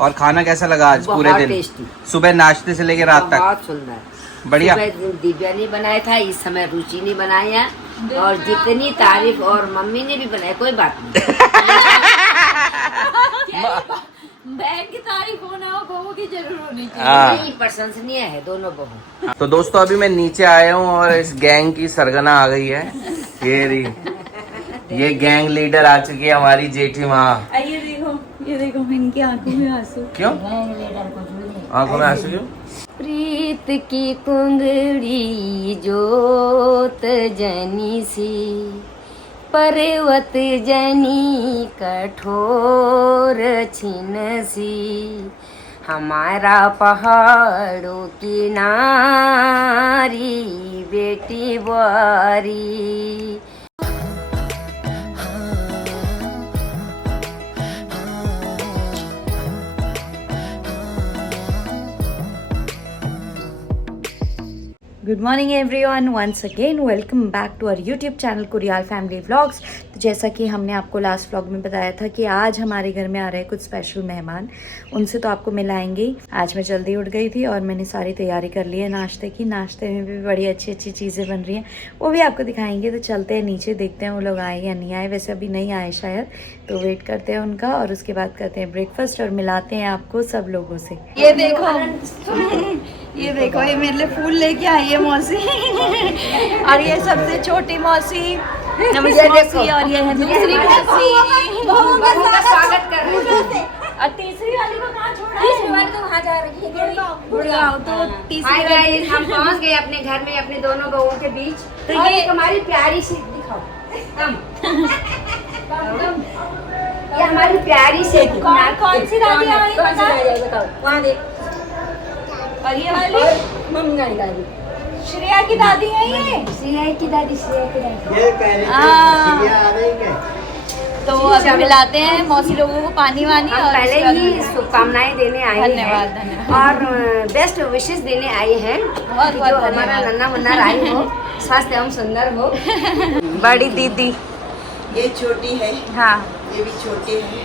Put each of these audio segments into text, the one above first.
और खाना कैसा लगा आज पूरे दिन? टेस्टी। सुबह नाश्ते से लेके रात तक बहुत सुंदर, बढ़िया। सुबह दिव्या ने बनाया था, इस समय रुचि ने बनाया, और जितनी तारीफ और मम्मी ने भी बनाया, कोई बात नहीं। बहन की तारीफ होना हो, बहू की जरूर होनी हाँ। नहीं, प्रशंसनीय है दोनों बहू। तो दोस्तों अभी मैं नीचे आया हूँ और इस गैंग की सरगना आ गई है। ये गैंग लीडर आ चुकी है हमारी जेठी माँ। ये देखो इनकी आंखों में आंसू। क्यों आंखों में आंसू क्यों? प्रीत की कुंगड़ी जोत जनी सी, पर्वत जनी कठोर छिन सी, हमारा पहाड़ों की नारी बेटी वारी। Good morning everyone, once again welcome back to our YouTube channel Kuriyal family vlogs. तो जैसा कि हमने आपको लास्ट व्लॉग में बताया था कि आज हमारे घर में आ रहे हैं कुछ स्पेशल मेहमान, उनसे तो आपको मिलाएंगे ही। आज मैं जल्दी उठ गई थी और मैंने सारी तैयारी कर ली है नाश्ते की। नाश्ते में भी बड़ी अच्छी अच्छी चीज़ें बन रही हैं, वो भी आपको दिखाएंगे। तो चलते हैं नीचे, देखते हैं वो लोग आए या नहीं आए। वैसे अभी नहीं आए शायद, तो वेट करते हैं उनका और उसके बाद करते हैं ब्रेकफास्ट और मिलाते हैं आपको सब लोगों से। ये देखो ये देखो, ये मेरे लिए फूल लेके आई है मौसी। और ये सबसे छोटी मौसी नमस्ते मौसी, और ये है दूसरी मौसी। स्वागत कर रहे हैं। और तीसरी वाली को कहाँ छोड़ा? तीसरी वाली तो वहाँ जा रही है गुड़गांव। तो तीसरी वाली हम पहुंच गए अपने घर में, अपने दोनों बहूओं के बीच। तो ये हमारी प्यारी सी दिखाओ, ये हमारी प्यारी सी कौन सी दादी आ रही है बताओ? वहाँ देख। और ये वाली मम्मी की दादी, श्रेया की दादी है ये। श्रेया की दादी, श्रेया की दादी। ये कह रही थी, हाँ। चिड़िया आ रही है। तो अभी मिलाते हैं मौसी लोगों को पानी वानी। हम और पहले उसके बाद ही शुभकामनाएं देने आए धन्यवाद, हैं धन्यवाद। और बेस्ट विशेष देने आए हैं बहुत कि बहुत जो हमारा धन्यवाद। नन्ना मुन्ना राही हो, स्वस्थ एवं सुंदर हो। बड़ी दीदी, ये छोटी है, हाँ ये भी छोटी है,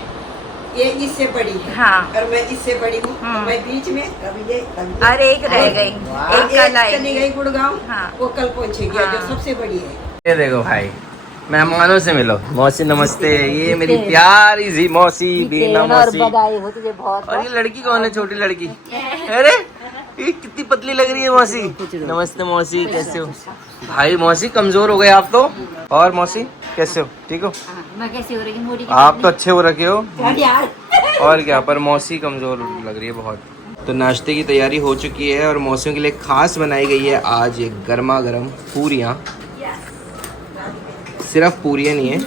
ये इससे बड़ी है, हाँ। और मैं इससे बड़ी हूँ। मैं बीच में कभी ये कभी ये। और एक रह गई, एक कल चली आएगी। गई गुड़गांव, हाँ। वो कल पहुँचेगी, हाँ। जो सबसे बड़ी है। ये देखो भाई, मेहमानों से मिलो। मौसी नमस्ते, ये मेरी प्यारी सी मौसी बीना मौसी। बधाई हो तुझे बहुत। और ये लड़की कौन है? छोटी लड़की। अरे ये कितनी पतली लग रही है मौसी। नमस्ते मौसी, कैसे हो? भाई मौसी कमजोर हो गए आप तो। और मौसी कैसे हो? ठीक हो? मैं कैसी हो रही हूँ? आप तो अच्छे हो रखे हो। और क्या, पर मौसी कमजोर लग रही है बहुत। तो नाश्ते की तैयारी हो चुकी है और मौसियों के लिए खास बनाई गई है आज ये गर्मा गर्म पूरियाँ। सिर्फ पूरियाँ नहीं है,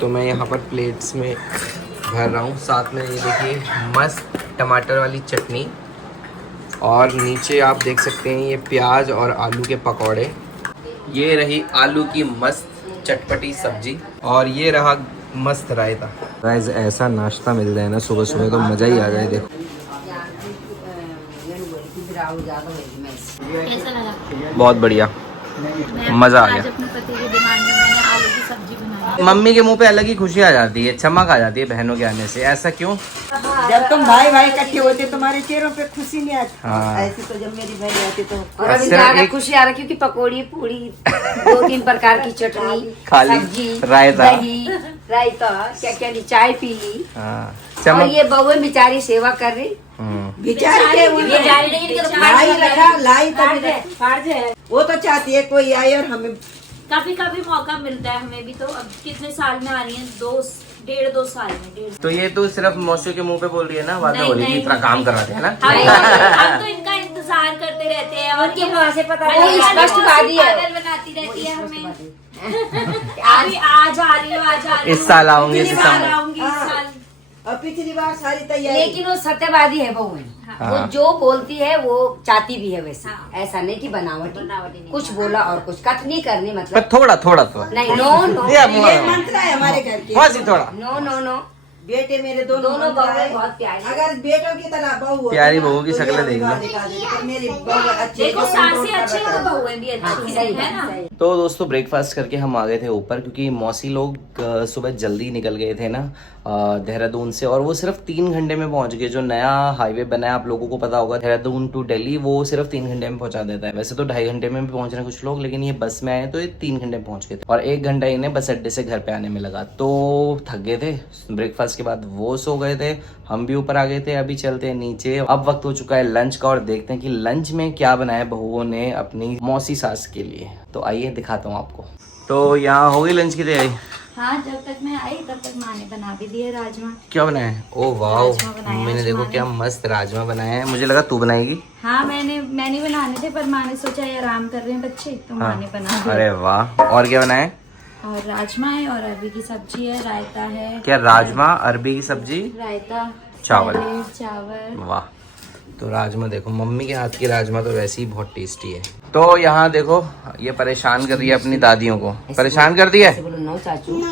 तो मैं यहाँ पर प्लेट्स में भर रहा हूँ। साथ में ये देखिए मस्त टमाटर वाली चटनी, और नीचे आप देख सकते हैं ये प्याज और आलू के पकौड़े। ये रही आलू की मस्त चटपटी सब्जी, और ये रहा मस्त रायता। गाइस ऐसा नाश्ता मिल जाए ना सुबह सुबह तो मज़ा ही आ जाए। देखो कैसा लगा? बहुत बढ़िया, मज़ा आ आज गया। अपने पति की डिमांड में मैंने आलू की सब्जी बनाई। मम्मी के मुंह पे अलग ही खुशी आ जाती है, चमक आ जाती है बहनों के आने से। ऐसा क्यों? जब तुम भाई भाई इकट्ठे होते तुम्हारे चेहरों पे खुशी नहीं आती। हाँ। ऐसे तो जब मेरी बहन आती तो और अभी सिर्फ ज्यादा एक- खुशी आ रही क्योंकि पकौड़ी पूड़ी 2-3 प्रकार की चटनी, खाली सब्जी, रायता। दही, रायता, क्या क्या ली, चाय पी ली। हाँ, और चमक। ये बउए बेचारी सेवा कर रही। बेचारी के लाई लगा लाई फर्ज है। वो तो चाहती है कोई आए और हमें काफी काफी मौका मिलता है हमें भी। तो अब कितने साल में आ रही है? 1.5-2 साल में। 1.5 तो ये तो सिर्फ मौसी के मुंह पे बोल रही है ना, बातें नहीं, हो रही है नहीं, इतना नहीं। काम करवाते हैं ना। हम तो इनका इंतजार करते रहते हैं, और उनकी वहाँ से पता खाली नहीं, खाली स्पष्टवादी है। पागल बनाती रहती है हमें। अभी आज आ रही हो, आज आ रही हो। इस साल आऊंगी, इस इस साल साल आऊंगी, इस साल। और पिछली बार सारी तैयारी। लेकिन वो सत्यवादी है बहू है। हाँ। वो जो बोलती है वो चाहती भी है वैसे। हाँ। ऐसा नहीं कि बनावटी बनावटी नहीं। कुछ बोला और कुछ कट नहीं करनी, पर मतलब थोड़ा थोड़ा तो नहीं। नो नो ये ये मंत्र है हमारे घर के। मौसी थोड़ा। No no no. बेटे मेरे दोनों दोनों बहुएं बहुत प्यारी हैं। अगर बेटों की तरह बहू हो, प्यारी बहू की तो शक्ल ये देख लो। दिखा देती, पर मेरी बहू अच्छी देखो है, सासें कंट्रोल अच्छी कर और रखा है। बहुएं भी अच्छी सही है ना। सही। तो दोस्तों ब्रेकफास्ट करके हम आ गए थे ऊपर, क्योंकि मौसी लोग सुबह जल्दी निकल गए थे ना देहरादून से, और वो सिर्फ 3 घंटे में पहुंच गए। जो नया हाईवे बना है, आप लोगों को पता होगा, देहरादून टू दिल्ली, वो सिर्फ 3 घंटे में पहुंचा देता है। वैसे तो 2.5 घंटे में भी पहुंच रहे हैं कुछ लोग, लेकिन ये बस में आए तो ये 3 घंटे में पहुंच गए थे, और 1 घंटा इन्हें बस अड्डे से घर पे आने में लगा। तो थक गए थे ब्रेकफास्ट के बाद, वो सो गए थे, हम भी ऊपर आ गए थे। अभी चलते हैं नीचे। अब वक्त हो चुका है लंच का, और देखते हैं कि लंच में क्या बनाया बहुओं ने अपनी मौसी सास के लिए। तो आइए दिखाता हूँ आपको। तो यहाँ हो गई लंच की तैयारी? हाँ, जब तक मैं आई तब तक माँ ने बना भी दिए राजमा। क्या बनाया है? ओ वाह, राजमा बनाया मम्मी ने आज देखो माँ ने। क्या मस्त राजमा बनाया है। मुझे लगा तू बनाएगी। हाँ, मैंने बनाने थे, पर माँ ने सोचा ये आराम कर रहे हैं बच्चे, तो माँ ने बना दिया। अरे वाह। और क्या बनाया है? और राजमा है, और अरबी की सब्जी है, रायता है। क्या राजमा, अरबी की सब्जी, रायता, चावल। सैलेड, चावल। वाह। तो राजमा देखो, मम्मी के हाथ की राजमा तो वैसे ही बहुत टेस्टी है। तो यहाँ देखो, ये परेशान कर रही है अपनी दादियों को। परेशान कर दिया ऐसे बोलो नो चाचू।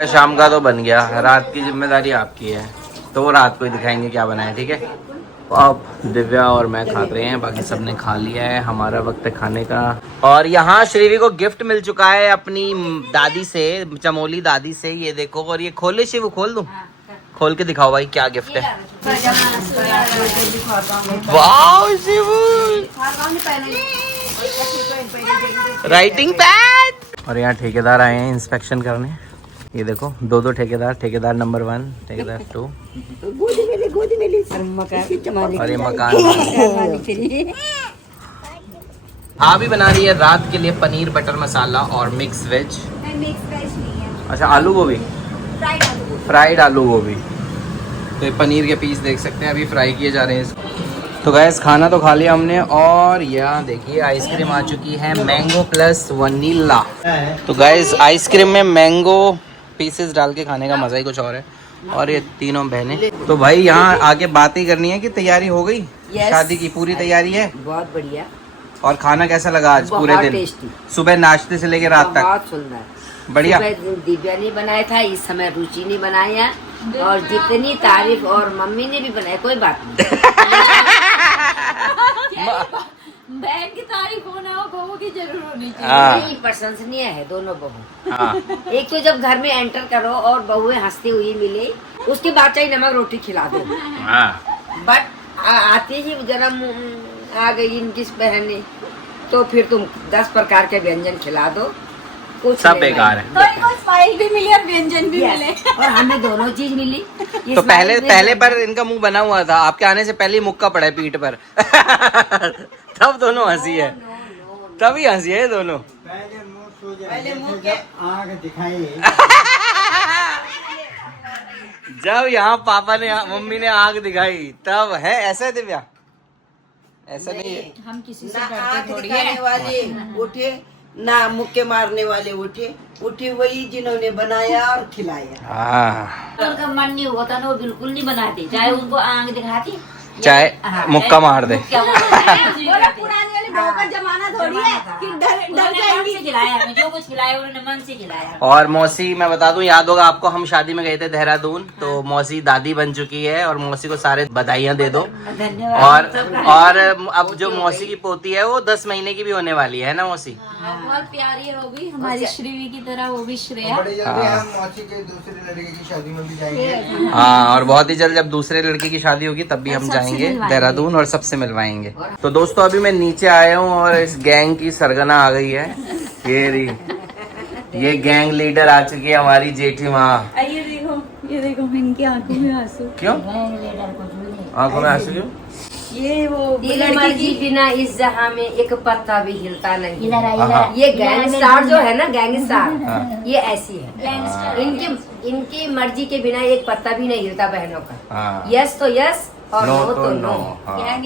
है। शाम का तो बन गया, रात की जिम्मेदारी आपकी है, तो वो रात को ही दिखाएंगे क्या बनाया, ठीक है। अब दिव्या और मैं खा रहे हैं, बाकी सबने खा लिया है। हमारा वक्त है खाने का। और यहाँ श्रीवी को गिफ्ट मिल चुका है अपनी दादी से, चमोली दादी से। ये देखो, और ये खोले शिव, खोल दूं? खोल के दिखाओ भाई क्या गिफ्ट है। वाह शिव, राइटिंग पैड। और यहाँ ठेकेदार आए हैं इंस्पेक्शन करने। ये देखो, 2 ठेकेदार, ठेकेदार नंबर 1, ठेकेदार 2, और ये मकान भी बना रही है रात के लिए पनीर बटर मसाला और मिक्स वेज। अच्छा, आलू गोभी, फ्राइड आलू गोभी। तो ये पनीर के पीस देख सकते हैं, अभी फ्राई किए जा रहे हैं इसको। तो गैस खाना तो खा लिया हमने, और यहाँ देखिए आइसक्रीम आ चुकी है, मैंगो प्लस वनीला। तो गैस आइसक्रीम में मैंगो पीसेस डाल के खाने का मजा ही कुछ और है। और ये तीनों बहनें। तो भाई यहाँ आगे बात ही करनी है कि तैयारी हो गई? Yes. शादी की पूरी तैयारी है। बहुत बढ़िया। और खाना कैसा लगा आज पूरे बहुत दिन? टेस्टी। सुबह नाश्ते से लेके रात तक बहुत सुंदर, बढ़िया। सुबह दिव्या ने बनाया था, इस समय रुचि ने बनाया, और जितनी तारीफ, और मम्मी ने भी बनाया, कोई बात नहीं। बहन की तारीफ होना हो, बहू की जरूर होनी चाहिए। हाँ। नहीं, प्रशंसनीय है दोनों बहू। हाँ। एक तो जब घर में एंटर करो और बहुएं हंसती हुई मिले, उसके बाद चाहे नमक रोटी खिला दो, हाँ। बट आते ही जरा आ गई इनकी बहनें, तो फिर तुम 10 प्रकार के व्यंजन खिला दो, कुछ सब नहीं बेकार है। तो इनको स्माइल भी मिली और व्यंजन भी Yes, मिले। और हमें दोनों चीज मिली। ये तो पहले smile में पहले पर इनका मुंह बना हुआ था, आपके आने से पहले ही मुक्का पड़ा है पीठ पर। तब दोनों हंसी है, तभी हंसी है दोनों। पहले मुंह के आँख दिखाई। जब यहाँ पापा ने मम्मी ने आग दिखाई तब है। ऐसा है दिव्या? ऐसा नहीं है। हम किसी से ना डरते आँख थोड़ी दिखाने है। वाले उठे, ना मुक्के मारने वाले उठे वही जिन्होंने बनाया और खिलाया। हाँ। उनका मन नहीं होता ना, वो बिल्कुल नहीं बनाते, चाहे उनको आंख दिखाती, चाहे हाँ, मुक्का मार दे। क्या पुरानी वाली बहू का जमाना थोड़ी है कि डर जाएंगी। खिलाया हमें, जो कुछ खिलाया उन्होंने मन से खिलाया। और मौसी, मैं बता दूं, याद होगा आपको, हम शादी में गए थे देहरादून, तो मौसी दादी बन चुकी है, और मौसी को सारे बधाइयाँ दे दो। धन्यवाद। और अब जो मौसी की पोती है वो 10 महीने की भी होने वाली है ना मौसी? बहुत प्यारी है वो भी, हमारी श्रीवी की तरह वो भी श्रेया। बड़े जल्दी हम मौसी के दूसरे लड़के की शादी में भी जाएंगे। हाँ, और बहुत ही जल्द जब दूसरे लड़के की शादी होगी तब भी हम जाएंगे देहरादून, और सबसे मिलवाएंगे। तो दोस्तों अभी मैं नीचे आया हूँ, और इस गैंग की सरगना आ गई है। ये गैंग लीडर आ चुकी है हमारी जेठी माँ। ये देखो इनकी आंखों में आंसू। क्यों आंखों में आंसू क्यों? ये वो लड़की की बिना इस जहां में एक पत्ता भी हिलता नहीं। हाँ। ये गैंगस्टार जो है ना, गैंगस्टार, हाँ। ये ऐसी है। इनकी मर्जी के बिना एक पत्ता भी नहीं हिलता बहनों का। हाँ। यस तो यस, और नो नो तो तो नो। नो। हाँ। Gang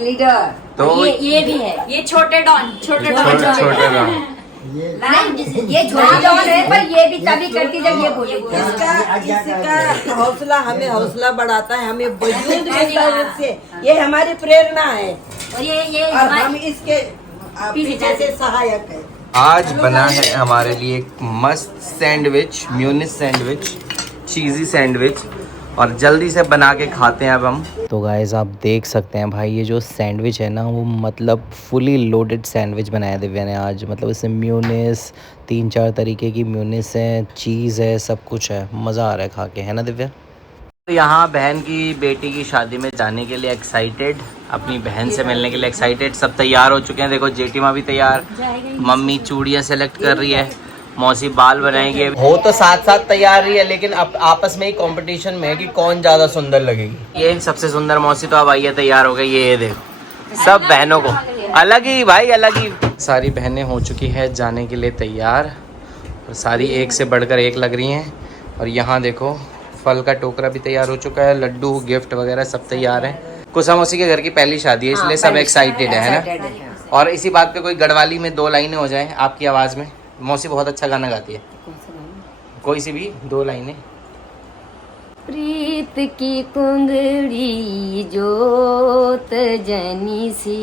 leader. तो ये भी है, ये छोटे डॉन, छोटे डॉन। छोटे गाँव। नहीं, ये छोटी जॉन है, पर ये भी तभी करती जब ये बोलेगी। इसका हौसला हमें हौसला बढ़ाता है, हमें वजूद मिलता है इससे। ये हमारी प्रेरणा है, और ये और हम इसके पीछे से सहायक है। आज बना है हमारे लिए एक मस्त सैंडविच, म्यूनिस सैंडविच, चीज़ी सैंडविच और जल्दी से बना के खाते हैं अब हम। तो गाइस आप देख सकते हैं भाई, ये जो सैंडविच है ना वो मतलब फुली लोडेड सैंडविच बनाया दिव्या ने आज। मतलब इसमें म्यूनेस, 3-4 तरीके की म्यूनेस है, चीज़ है, सब कुछ है। मज़ा आ रहा है खा के, है ना दिव्या? यहाँ बहन की बेटी की शादी में जाने के लिए एक्साइटेड, अपनी बहन से मिलने के लिए एक्साइटेड। सब तैयार हो चुके हैं, देखो जेठी माँ भी तैयार, मम्मी चूड़ियाँ सेलेक्ट कर रही है, मौसी बाल बनाएंगे। हो तो साथ साथ तैयार रही है, लेकिन अब आपस में ही कंपटीशन में है कि कौन ज्यादा सुंदर लगेगी। ये सबसे सुंदर मौसी तो अब आई है, तैयार हो गई। ये देखो सब बहनों को अलग ही भाई, अलग ही। सारी बहनें हो चुकी है जाने के लिए तैयार, और सारी एक से बढ़कर एक लग रही हैं। और यहाँ देखो फल का टोकरा भी तैयार हो चुका है, लड्डू, गिफ्ट वगैरह सब तैयार है। कुसा मौसी के घर की पहली शादी है, इसलिए सब एक्साइटेड है ना। और इसी बात पे कोई गढ़वाली में 2 लाइनें हो जाए आपकी आवाज़ में। मौसी बहुत अच्छा गाना गाती है, कोई सी भी 2 लाइनें। प्रीत की कुंगड़ी जोत जनी सी,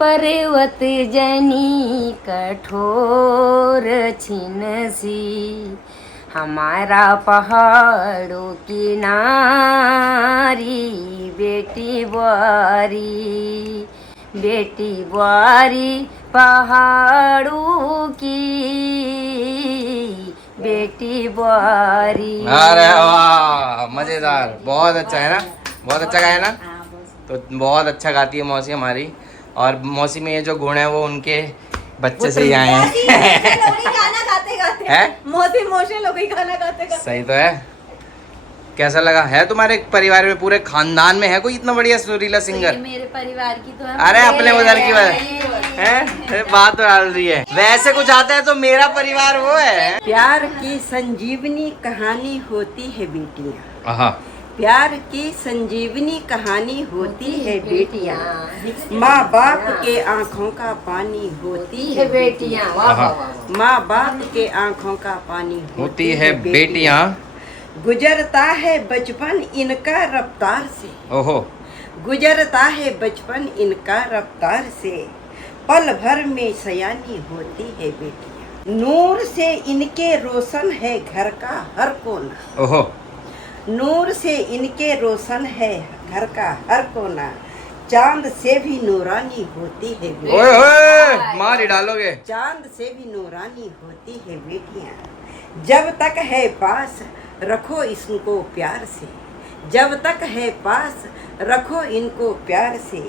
पर्वत जनी कठोर छिन सी, हमारा पहाड़ों की नारी बेटी बुआरी, बेटी बुआरी पहाड़ों की बेटी बुआरी। अरे वाह, मजेदार, बहुत अच्छा है ना, बहुत अच्छा गाया ना। तो बहुत अच्छा गाती है मौसी हमारी। और मौसी में ये जो गुण है वो उनके बच्चे से ही आए हैं। गाना गाते गाते है मौसी इमोशनल हो गई गाना गाते गाते। सही तो है। कैसा लगा? है तुम्हारे परिवार में, पूरे खानदान में है कोई इतना बढ़िया सुरीला सिंगर? मेरे परिवार की तो है। अरे अपने उधर की बात है, बात तो डाल रही है। वैसे कुछ आता है तो मेरा परिवार वो है। प्यार की संजीवनी कहानी होती है बेटियाँ, हाँ, प्यार की संजीवनी कहानी होती है बेटियाँ, माँ बाप के आँखों का पानी होती है बेटियाँ, माँ बाप के आँखों का पानी होती है बेटियाँ। गुजरता है बचपन इनका रफ्तार से, ओहो, गुजरता है बचपन इनका रफ्तार से, पल भर में सयानी होती है बेटियाँ, नूर से इनके रोशन है घर का हर कोना, ओहो, नूर से इनके रोशन है घर का हर कोना, चांद से भी नूरानी होती है बेटियाँ, ओए ओए, मार ही डालोगे। चांद से भी नूरानी होती है बेटियाँ, जब तक है पास रखो इनको प्यार से, जब तक है पास रखो इनको प्यार से,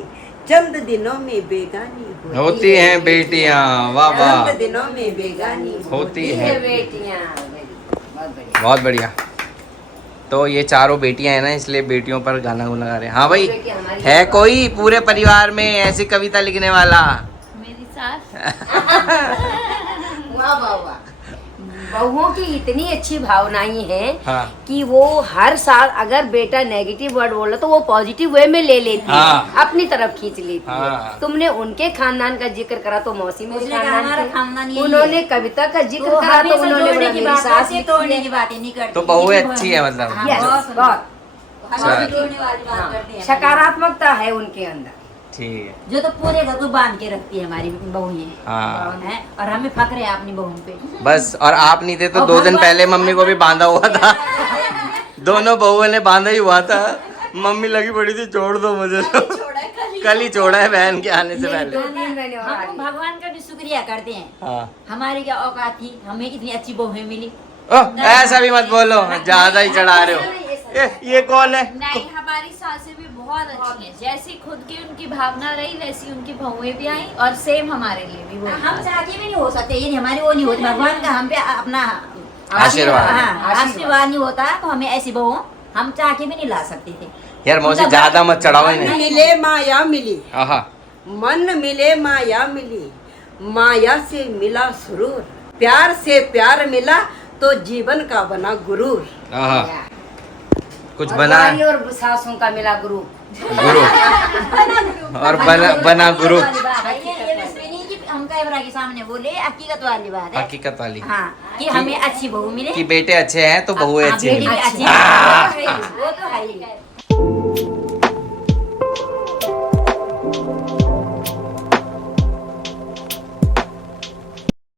चंद दिनों में बेगानी होती हैं बेटियाँ। वाह वाह, चंद दिनों में बेगानी होती है बेटियाँ। बहुत बढ़िया। तो ये चारों बेटियां हैं ना, इसलिए बेटियों पर गाना गुना गा रहे हैं। हाँ भाई, है कोई पूरे परिवार में ऐसी कविता लिखने वाला? मेरी सास। वाह वाह वाह। बहुओं की इतनी अच्छी भावनाएं हैं हाँ। कि वो हर साल अगर बेटा नेगेटिव वर्ड बोला तो वो पॉजिटिव वे में ले लेती हाँ। है, अपनी तरफ खींच लेती हाँ। है। तुमने उनके खानदान का जिक्र करा तो मौसी मेरे उसने कहा हमारा खानदान यही उन्होंने है। कविता का जिक्र तो करा तो हमेशा उन्होंने जोड़ने बोला की मेरी बात सास करती है, लिखती तोड़ने है। की बातें नहीं करती। तो बहू अच्छी है मतलब। Yes, बहुत हमेशा जोड़ने वाली बात करते हैं। सकारात्मकता है उनके अंदर। ठीक है। जो तो पूरे घर को बांध के रखती है हमारी बहू हाँ। है, और हमें फक्र है अपनी बहू पे। बस, और आप नहीं थे तो और 2 दिन भगवान- पहले मम्मी को भी बांधा हुआ था। दोनों बहुओं ने बांधा ही हुआ था। मम्मी लगी पड़ी थी, छोड़ दो मुझे तो। कल ही छोड़ा है बहन के आने से पहले। 2-3 महीने और हम आगे। भगवान का भी शुक्रिया करते हैं। हाँ। हमारी क्या औकात थी, हमें कितनी अच्छी बहुएं मिली। ओह, ऐसा भी मत बोलो, ज्यादा ही चढ़ा रहे हो। ये कौन है? नहीं, हमारी सासें भी बहुत अच्छी हैं। जैसी खुद की उनकी भावना रही वैसी उनकी बहुएं भी आई, और सेम हमारे लिए भी वो। हम चाह के भी नहीं हो सकते, ये नहीं हमारी वो नहीं होती। भगवान का हम पे अपना आशीर्वाद। हाँ, आशीर्वाद नहीं होता तो हमें ऐसी बहू हम चाह के भी नहीं ला सकते थे। यार मौसी ज्यादा मत चढ़ाओ मन इन्हें। मिले माया मिली, आहा, मन मिले माया मिली, माया से मिला सुरूर, प्यार से प्यार मिला तो जीवन का बना गुरूर, आहा, कुछ और बना बारी और सासों का मिला गुरु। गुरु, और बना गुरु। ये इसमें नहीं कि हम कैमरा के सामने बोले, हकीकत वाली बात है। हकीकत वाली हाँ, कि हमें अच्छी बहू मिले, कि बेटे अच्छे हैं तो बहुएं अच्छी बेटी मिली। भी अच्छी